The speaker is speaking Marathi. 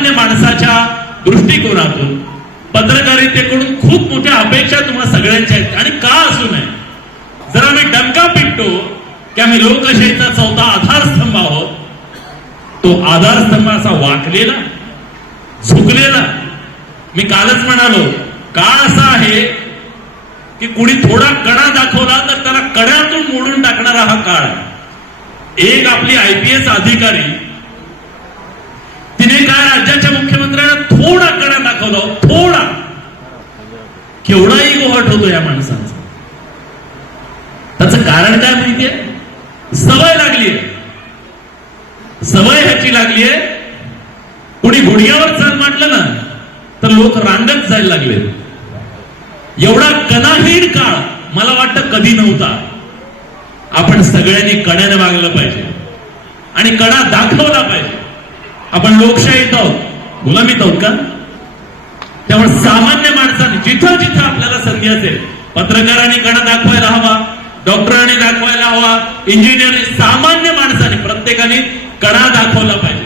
सामान्य माणसाच्या दृष्टिकोनातून पत्रकारितेकडून खूप मोठ्या अपेक्षा तुम्हाला सगळ्यांच्या आहेत आणि का असू नये. जर आम्ही डंका पिटतो की आम्ही लोकशाहीचा चौथा आधारस्तंभ आहोत, तो आधारस्तंभ असा वाकलेला झुकलेला. मी कालच म्हणालो, काळ असा आहे की कुणी थोडा कणा दाखवला तर त्याला कण्यातून मोडून टाकणारा हा काळ आहे. एक आपली IPS अधिकारी, तिने काय राज्याच्या मुख्यमंत्र्यांना थोडा कणा दाखवला, थोडा. केवढा इगो हट होतो या माणसांचा. त्याचं कारण काय माहितीये? सवय लागलीये. सवय ह्याची लागलीये, कुणी गुडघ्यावर चाल म्हटलं ना तर लोक रांगत जायला लागले. एवढा कणाहीन काळ मला वाटतं कधी नव्हता. आपण सगळ्यांनी कण्याने वागलं पाहिजे आणि कणा दाखवला पाहिजे. आपण लोकशाहीत आहोत, गुलामीत आहोत का? त्यामुळे सामान्य माणसाने जिथं जिथं आपल्याला संधी असेल, पत्रकारांनी कणा दाखवायला हवा, डॉक्टरांनी दाखवायला हवा, इंजिनियरने, सामान्य माणसाने प्रत्येकाने कणा दाखवला पाहिजे.